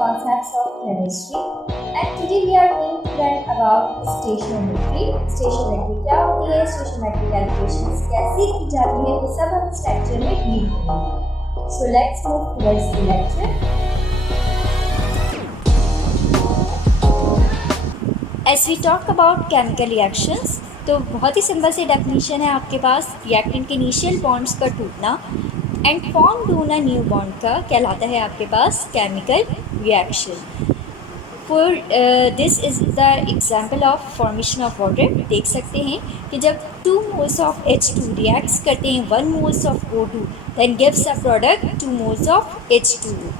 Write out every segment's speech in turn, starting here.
concepts of chemistry. And today we are going to learn about stoichiometry. Stoichiometry क्या होती है, stoichiometry calculations कैसे की जाती है, वो सब हम इस लेक्चर में डील करेंगे. So let's move towards the lecture. As we talk about chemical reactions, तो बहुत ही सिंपल सी डेफिनेशन है आपके पास. रिएक्टेंट के इनिशियल बॉन्ड्स का टूटना एंड फॉर्म होना न्यू बॉन्ड का कहलाता है आपके पास chemical reaction. For this is the example of formation of water. देख सकते हैं कि जब 2 moles ऑफ H2 रिएक्ट्स करते हैं 1 moles of O2 then gives a product 2 moles of H2O.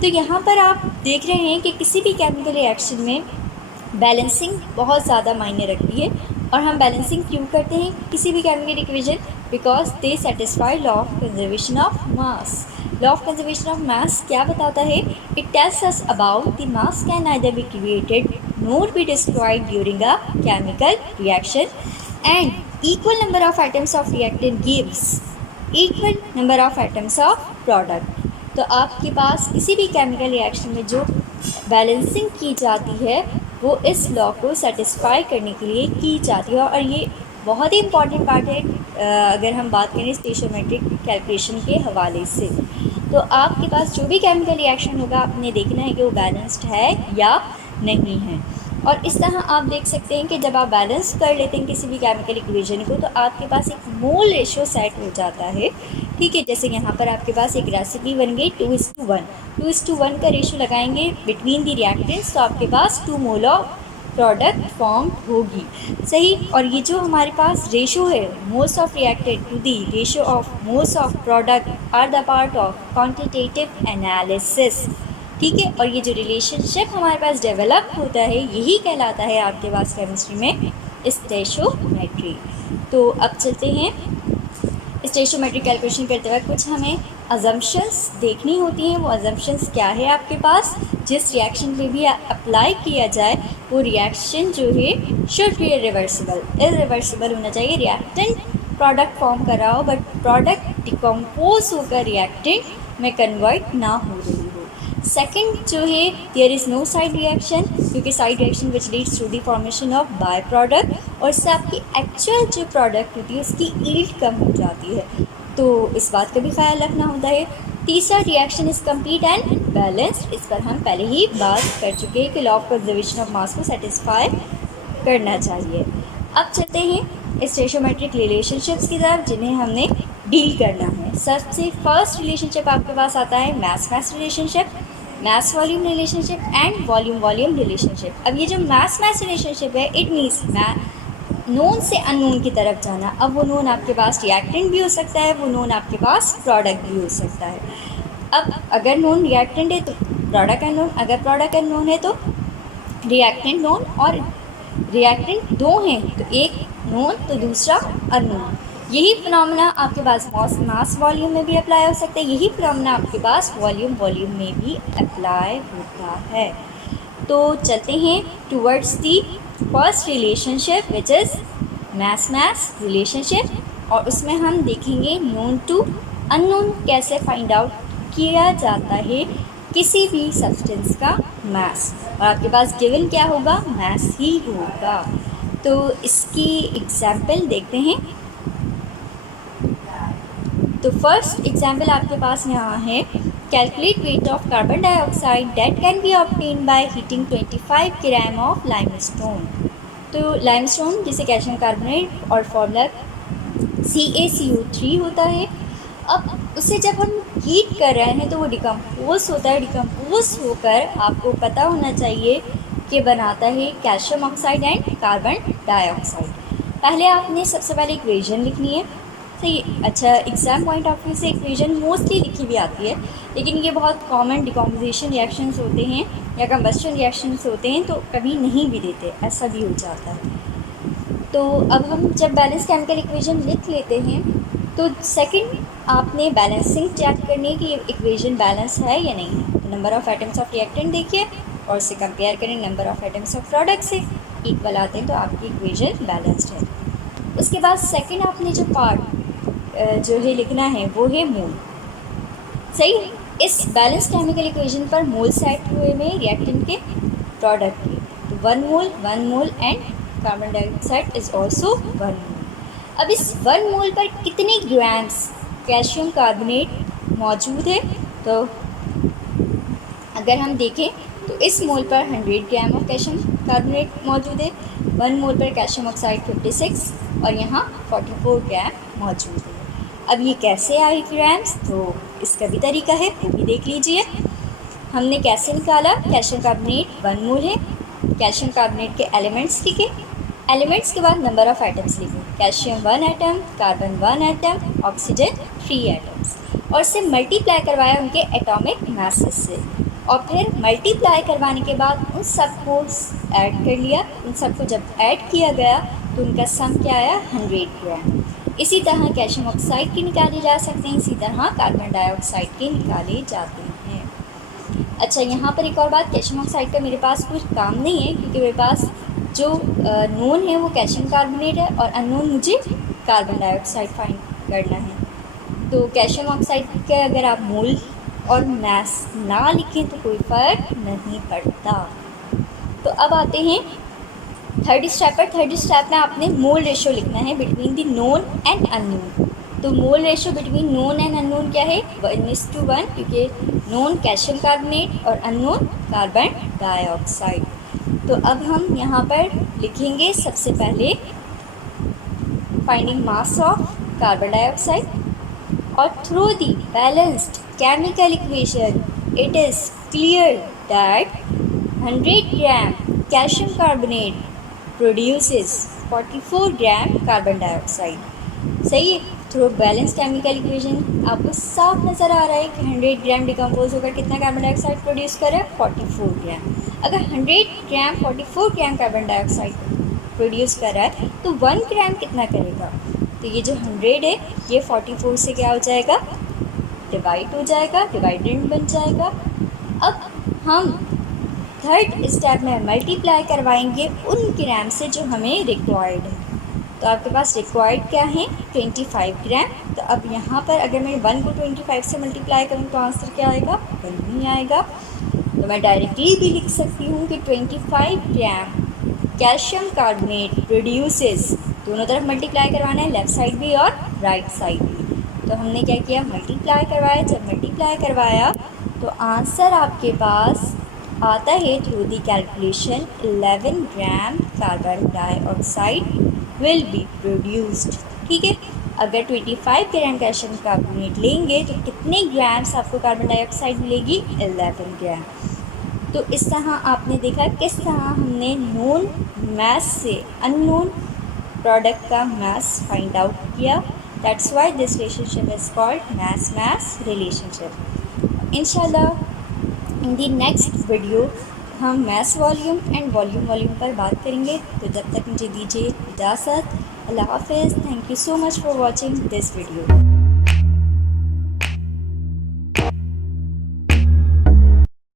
तो यहाँ पर आप देख रहे हैं कि किसी भी केमिकल रिएक्शन में बैलेंसिंग बहुत ज़्यादा मायने रखती है. और हम बैलेंसिंग क्यों करते हैं किसी भी chemical equation? Because they satisfy law of conservation of mass. Law of conservation of mass क्या बताता है? It tells us about the mass can neither be created NOR be destroyed during a chemical reaction and equal number of atoms of reactant gives equal number of atoms of product. तो आपके पास किसी भी chemical reaction में जो balancing की जाती है वो इस लॉ को सेटिस्फाई करने के लिए की जाती है. और ये बहुत ही इम्पॉर्टेंट पार्ट है अगर हम बात करें स्टोइचोमेट्रिक कैलकुलेशन के हवाले से. तो आपके पास जो भी केमिकल रिएक्शन होगा आपने देखना है कि वो बैलेंस्ड है या नहीं है. और इस तरह आप देख सकते हैं कि जब आप बैलेंस कर लेते हैं किसी भी केमिकल इक्वेशन को तो आपके पास एक मोल रेशो सेट हो जाता है. ठीक है, जैसे यहाँ पर आपके पास एक रेसिपी बन गई 2:1. 2:1 का रेशो लगाएंगे बिटवीन द रिएक्टेंट्स तो आपके पास 2 मोल ऑफ प्रोडक्ट फॉर्म होगी. सही. और ये जो हमारे पास रेशो है moles of reactant to the ratio of moles of product are the part of quantitative analysis. ठीक है. और ये जो रिलेशनशिप हमारे पास डेवलप होता है यही कहलाता है आपके पास केमिस्ट्री में स्टोइचोमेट्री. तो अब चलते हैं स्टोइचोमेट्रिक कैलकुलेशन करते वक्त कुछ हमें अजम्पशंस देखनी होती हैं. वो अजम्पशंस क्या है आपके पास? जिस रिएक्शन में भी अप्लाई किया जाए वो रिएक्शन जो है शुड बी रिवर्सिबल. इरिवर्सिबल होना चाहिए. रिएक्टेंट प्रोडक्ट फॉर्म कर रहा हो बट प्रोडक्ट डिकम्पोज होकर रिएक्टेंट में कन्वर्ट ना हो रही हो. सेकेंड जो है there is no side reaction क्योंकि side reaction which leads to the formation of byproduct और इससे आपकी एक्चुअल जो प्रोडक्ट होती है उसकी यील्ड कम हो जाती है. तो इस बात का भी ख्याल रखना होता है. तीसरा reaction is complete and balanced. इस पर हम पहले ही बात कर चुके हैं कि law of conservation of mass को सेटिस्फाई करना चाहिए. अब चलते हैं स्टोइचोमेट्रिक रिलेशनशिप्स की तरफ जिन्हें हमने डील करना है. सबसे फर्स्ट रिलेशनशिप आपके पास आता है mass mass relationship, mass volume relationship and volume volume relationship. अब ये जो मास मास रिलेशनशिप है इट मीन्स नोन से अननोन की तरफ जाना. अब वो नोन आपके पास रिएक्टेंट भी हो सकता है, वो नोन आपके पास प्रोडक्ट भी हो सकता है. अब अगर नोन रिएक्टेंट है तो प्रोडक्ट अननोन, अगर प्रोडक्ट अननोन है तो रिएक्टेंट नोन. और रिएक्टेंट दो हैं तो एक नोन तो दूसरा अननोन. यही फिनोमेना आपके पास मास वॉल्यूम में भी अप्लाई हो सकता है. यही फिनोमेना आपके पास वॉल्यूम वॉल्यूम में भी अप्लाई होता है. तो चलते हैं towards the first relationship which is mass mass relationship. और उसमें हम देखेंगे नोन टू अननोन कैसे फाइंड आउट किया जाता है किसी भी सब्सटेंस का मास. और आपके पास गिवन क्या होगा? मास ही होगा. तो इसकी एग्जाम्पल देखते हैं. तो फर्स्ट एग्जाम्पल आपके पास यहाँ है calculate weight of carbon dioxide that can be obtain by heating 25 gram of limestone. तो लाइमस्टोन जिसे कैल्शियम कार्बोनेट और फॉर्मूला CaCO3 होता है. अब उसे जब हम हीट कर रहे हैं तो वो डिकम्पोज होता है. डिकम्पोज होकर आपको पता होना चाहिए कि बनाता है calcium oxide and carbon dioxide. पहले आपने सबसे पहले इक्वेशन लिखनी है. सही. अच्छा, एग्ज़ाम पॉइंट ऑफ व्यू से इक्वेशन मोस्टली लिखी भी आती है लेकिन ये बहुत कॉमन डिकम्पोजिशन रिएक्शंस होते हैं या कंबस्शन रिएक्शंस होते हैं तो कभी नहीं भी देते, ऐसा भी हो जाता है. तो अब हम जब बैलेंस केमिकल इक्वेशन लिख लेते हैं तो सेकंड आपने बैलेंसिंग चेक करनी है कि ये इक्वेशन बैलेंस है या नहीं है. Number of atoms of reactant देखिए और उसे कंपेयर करें number of atoms of product से. इक्वल आते हैं तो आपकी इक्वेशन बैलेंस्ड है. उसके बाद सेकंड आपने जो पार्ट जो है लिखना है वो है मोल. सही. इस बैलेंस केमिकल इक्वेशन पर मोल सेट हुए में रिएक्टेंट के प्रोडक्ट के, तो 1 mole and carbon dioxide is also 1 मोल। अब इस 1 मोल पर कितने ग्राम्स कैल्शियम कार्बोनेट मौजूद है, तो अगर हम देखें तो इस मोल पर 100 ग्राम ऑफ कैल्शियम कार्बोनेट मौजूद है, 1 मोल पर कैल्शियम ऑक्साइड 56 और यहाँ 44 ग्राम मौजूद है। अब ये कैसे आए ग्राम्स, तो इसका भी तरीका है, वो भी देख लीजिए। हमने कैसे निकाला, कैल्शियम कार्बोनेट 1 मोल है, कैल्शियम कार्बोनेट के एलिमेंट्स लिखे, एलिमेंट्स के बाद नंबर ऑफ एटम्स लिखे, calcium 1 atom, carbon 1 atom, oxygen 3 atoms, और से मल्टीप्लाई करवाया उनके एटॉमिक मासेस से, और फिर मल्टीप्लाई करवाने के बाद उन सबको ऐड कर लिया। उन सबको जब ऐड किया गया तो उनका सम क्या आया, 100 ग्राम। इसी तरह कैल्शियम ऑक्साइड के निकाले जा सकते हैं, इसी तरह कार्बन डाइऑक्साइड के निकाले जाते हैं। अच्छा, यहाँ पर एक और बात, कैल्शियम ऑक्साइड का मेरे पास कुछ काम नहीं है, क्योंकि मेरे पास जो नोन है वो कैल्शियम कार्बोनेट है और अननोन मुझे कार्बन डाइऑक्साइड फाइंड करना है। तो कैल्शियम ऑक्साइड के अगर आप मोल और मास ना लिखें तो कोई फ़र्क नहीं पड़ता। तो अब आते हैं थर्ड स्टेप पर। थर्ड स्टेप में आपने मोल रेशो लिखना है between the known and unknown. तो mole ratio between known and unknown क्या है, 1:1, क्योंकि नोन कैल्शियम कार्बोनेट और अननोन कार्बन डाइऑक्साइड। तो अब हम यहाँ पर लिखेंगे सबसे पहले finding mass of carbon dioxide, और through the balanced chemical equation it is clear that 100 gram calcium carbonate produces 44 gram carbon dioxide। सही है, थ्रू बैलेंस केमिकल इक्वेशन आपको साफ नज़र आ रहा है कि 100 ग्राम डिकम्पोज होकर कितना कार्बन डाइऑक्साइड प्रोड्यूस कर रहा है, 44 ग्राम। अगर 100 ग्राम 44 ग्राम कार्बन डाइऑक्साइड प्रोड्यूस कर रहा है तो 1 ग्राम कितना करेगा, तो ये जो 100 है ये 44 से क्या हो जाएगा, डिवाइड हो जाएगा, डिवाइडेंड बन जाएगा। अब हम थर्ड स्टेप में मल्टीप्लाई करवाएंगे उन ग्राम से जो हमें रिक्वायर्ड है। तो आपके पास रिक्वायर्ड क्या है, 25 ग्राम। तो अब यहाँ पर अगर मैं 1 को 25 से मल्टीप्लाई करूँ तो आंसर क्या आएगा, 1 ही आएगा। तो मैं डायरेक्टली भी लिख सकती हूँ कि 25 ग्राम कैल्शियम कार्बोनेट प्रोड्यूसेस, दोनों तरफ मल्टीप्लाई करवाना है, लेफ़्ट साइड भी और राइट साइड भी। तो हमने क्या किया, मल्टीप्लाई करवाया। जब मल्टीप्लाई करवाया तो आंसर आपके पास आता है through the calculation 11 gram carbon dioxide will be produced. ठीक है, अगर 25 ग्राम कैल्शियम कार्बोनेट लेंगे तो कितने ग्राम्स आपको कार्बन डाइऑक्साइड मिलेगी, 11 ग्राम। तो इस तरह आपने देखा किस तरह हमने नोन मास से अननोन प्रोडक्ट का मास फाइंड आउट किया। That's why this relationship is called mass-mass relationship. Inshallah, in the next video हम mass volume and volume पर बात करेंगे। तो जब तक मुझे दीजिए इजाज़त, अल्लाह हाफ़िज़। Thank you so much for watching this video.